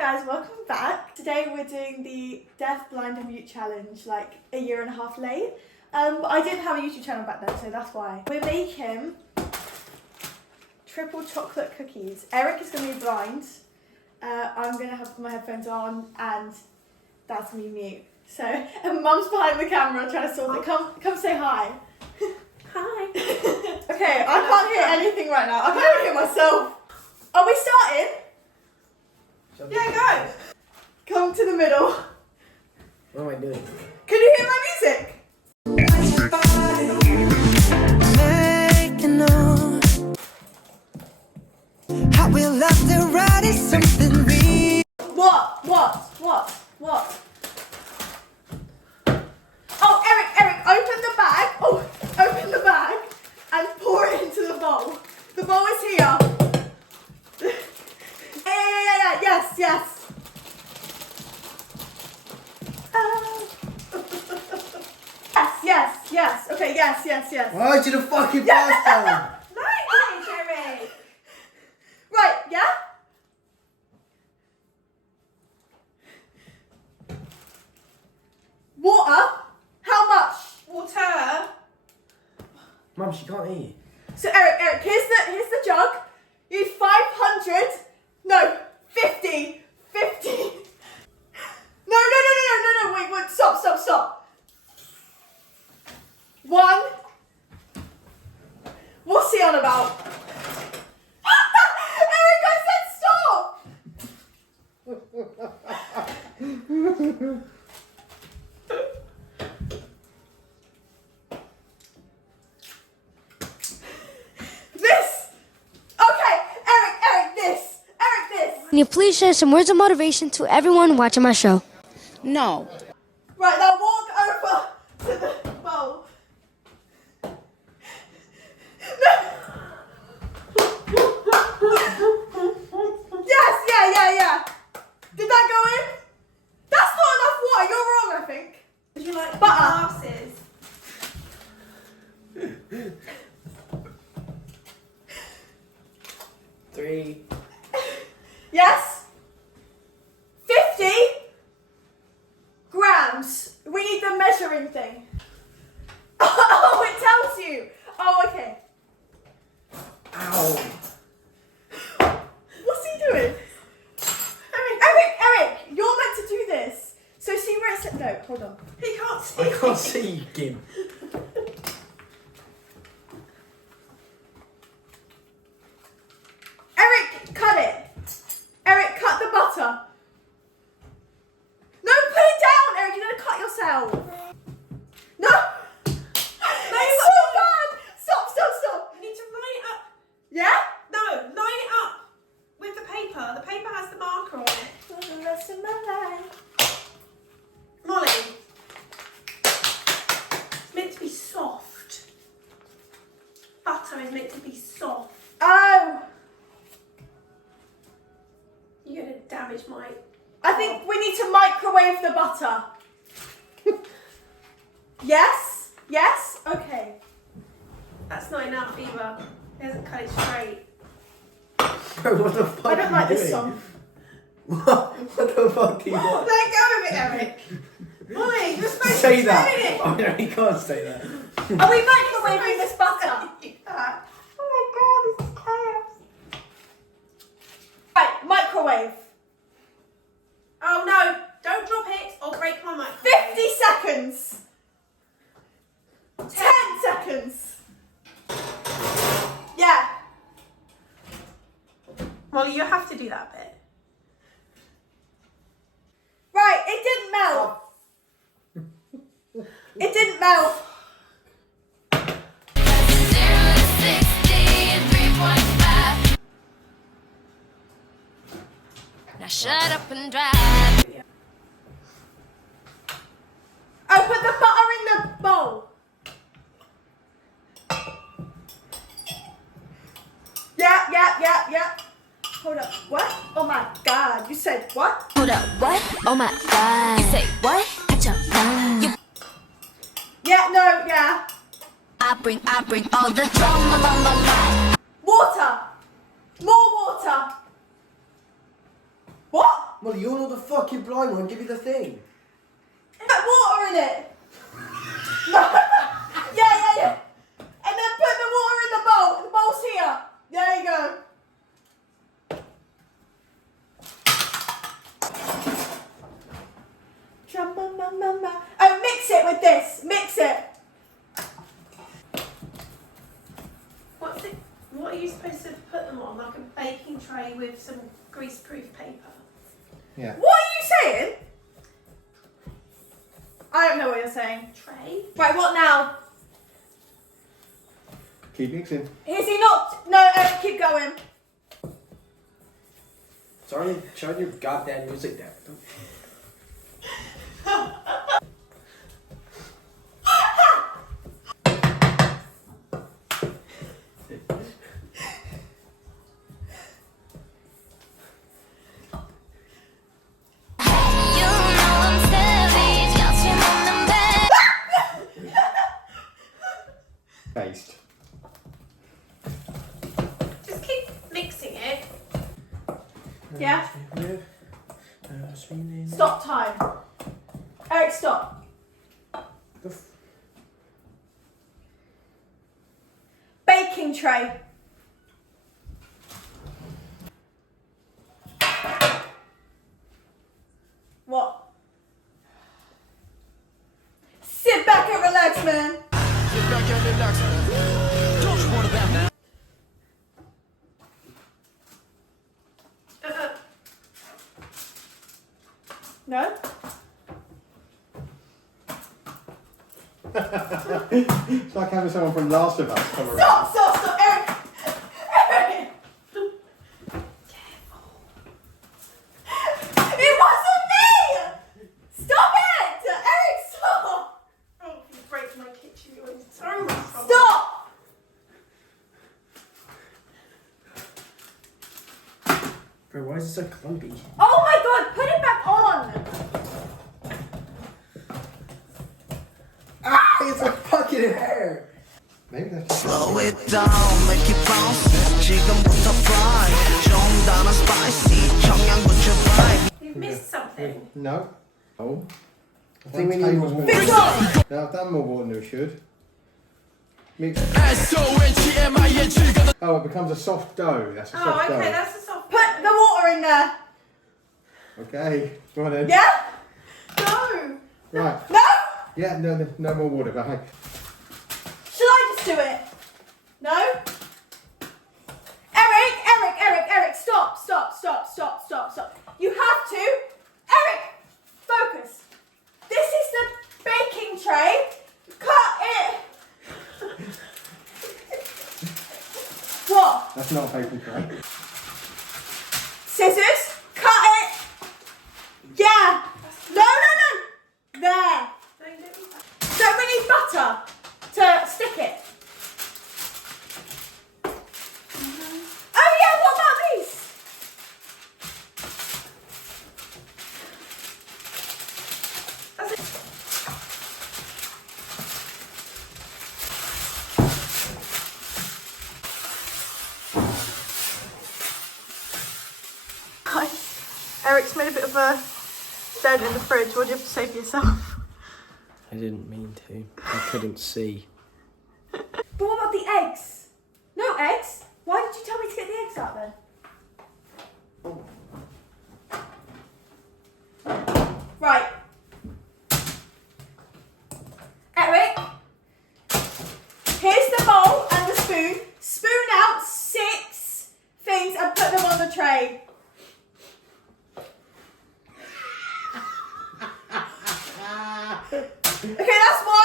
guys, welcome back. Today we're doing the Deaf, Blind and Mute Challenge, like a year and a half late. But I didn't have a YouTube channel back then, so that's why. We're making triple chocolate cookies. Eric is going to be blind. I'm going to have my headphones on and that's me mute. So, and Mum's behind the camera trying to sort it. Come say hi. Hi. Okay, I can't hear anything right now. I can't even hear myself. Are we starting? Yeah, go. Come to the middle. What am I doing? Can you hear my music? How we love to ride is something real. What? Oh, Eric, open the bag. Oh, open the bag and pour it into the bowl. The bowl is here. Yeah. Yes. Yes. Okay, yes. Why did the fucking pass down? Right, Jerry. Right, yeah? Water? How much? Water. Mum, she can't hear you. So Eric, here's the jug. You need 500. No, 50. No, wait, stop. 1. What's he on about? Eric, I said stop! Can you please share some words of motivation to everyone watching my show? No. Right, now walk over to the bowl. Yes, yeah. Did that go in? That's not enough water. You're wrong, I think. Would you like butter? glasses? 3. Yes? 50 grams. We need the measuring thing. Oh, it tells you. Oh, okay. Ow. What's he doing? Eric, you're meant to do this. So see where it says, no, hold on. He can't see. I can't see you, Kim. Eric, cut it. Eric, cut the butter. No, put it down, Eric. You're going to cut yourself. No. It's so bad. Stop. You need to line it up. Yeah? No, line it up with the paper. The paper has the marker on it. For the rest of my life. Molly, it's meant to be soft. Butter is meant to be soft. Oh. You're going to damage my... I think we need to microwave the butter. Yes? Okay. That's not enough either. He hasn't cut it straight. Bro, what the fuck I don't are like you this doing? song. What the fuck do you want? Let go of it, Eric. Molly, you're supposed Say to that. say it. Oh no, you can't say that. Are we microwaving this butter? Oh my god, this is chaos. Right, microwave. Oh no, don't drop it or break my microphone. 50 seconds. 10 seconds. Yeah. Molly, you have to do that bit. Right, it didn't melt. It didn't melt. Now shut up and drive. I put the butter in the bowl. Yeah. Hold up. What? Oh my god. You said what? Hold up, what? Oh my god. You say what? At your phone. Yeah. I bring all the drama. Water. More water. What? Well, you're not the fucking blind one. Give me the thing. Put water in it. yeah. And then put the water in the bowl. The bowl's here. There you go. Oh, mix it with this. Mix it. What are you supposed to put them on? Like a baking tray with some greaseproof paper? Yeah. What are you saying? I don't know what you're saying. Tray? Right, what now? Keep mixing. Is he not? No, keep going. Sorry, showing your goddamn music there. Based. Just keep mixing it. Yeah? Stop time. Eric, stop. Baking tray. What? Sit back and relax, man. No? It's like having someone from Last of Us come around. Stop, Eric! Eric! It wasn't me! Stop it! Eric, stop! Oh, if you break my kitchen, you're in so much trouble. Stop! Bro, why is it so clumpy? Oh my god, put it back on! Ah, it's like fucking hair. Maybe that's Slow it down, make it bounce. 지금부터 fly. 좀 더 spicy. 청양고추 vibe. You've missed something. No. Oh. I think we need more water. Fix off! No, I've done more water than we should. Mix. Oh, it becomes a soft dough. That's a Oh, soft okay, dough. that's a soft. Put the water in there. Okay, go on then. Yeah? No! Right. No? Yeah, no more water. But hey, Shall I just do it? No? Eric, stop. You have to. Eric, focus. This is the baking tray. Cut it. What? that's not a baking tray. Scissors. Cut it. Yeah. No. There. No, you don't need that. Don't we need butter to stick it? Oh yeah, what about these? That's it. Guys, Eric's made a bit of a dent in the fridge. What do you have to say for yourself? I didn't mean to. I couldn't see. But what about the eggs? No eggs? Why did you tell me to get the eggs out then? Right. Eric, here's the bowl and the spoon. Spoon out 6 things and put them on the tray. Okay, that's 1.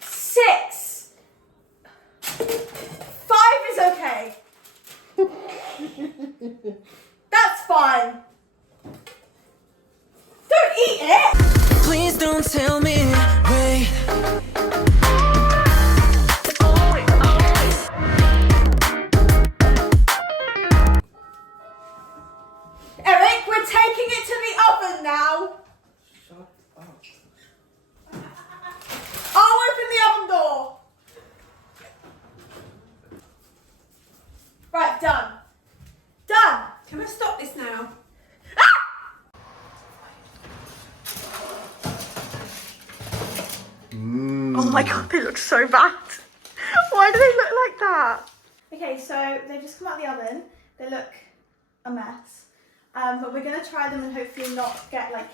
Six. 5 is okay. That's fine. Don't eat it. Please don't tell me, wait. Eric, we're taking it to the oven now. Shut up. I'll open the oven door. Can I stop this now? Oh my god, they look so bad. Why do they look like that? Okay, so they just come out of the oven. They look a mess. But we're gonna try them and hopefully not get like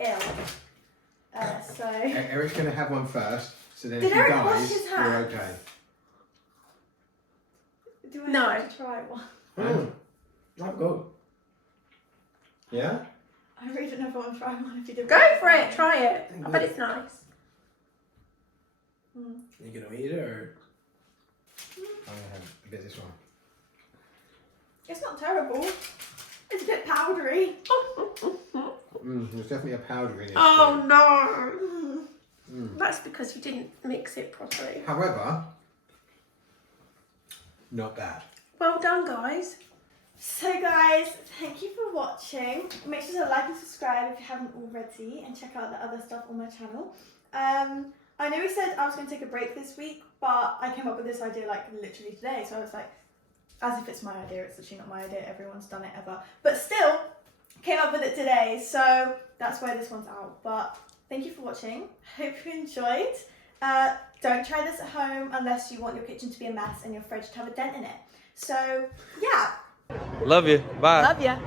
ill. So. Eric's going to have one first, so then Did if he Eric wash dies, his you're hands? okay. Do I No. have to try one? Not good. Yeah? I really don't know if I want to try one if you did. Go for it, try it. I bet it's nice. Are you going to eat it or? I'm going to have a bit of this one. It's not terrible. It's a bit powdery. There's definitely a powder in it. Oh no! That's because you didn't mix it properly. However, not bad. Well done, guys. So guys, thank you for watching. Make sure to like and subscribe if you haven't already, and check out the other stuff on my channel. I know we said I was going to take a break this week, but I came up with this idea like literally today, so I was like, as if it's my idea, it's actually not my idea, everyone's done it ever. But still, came up with it today, so that's why this one's out. But thank you for watching, hope you enjoyed. Don't try this at home unless you want your kitchen to be a mess and your fridge to have a dent in it. So, yeah. Love you. Bye. Love ya.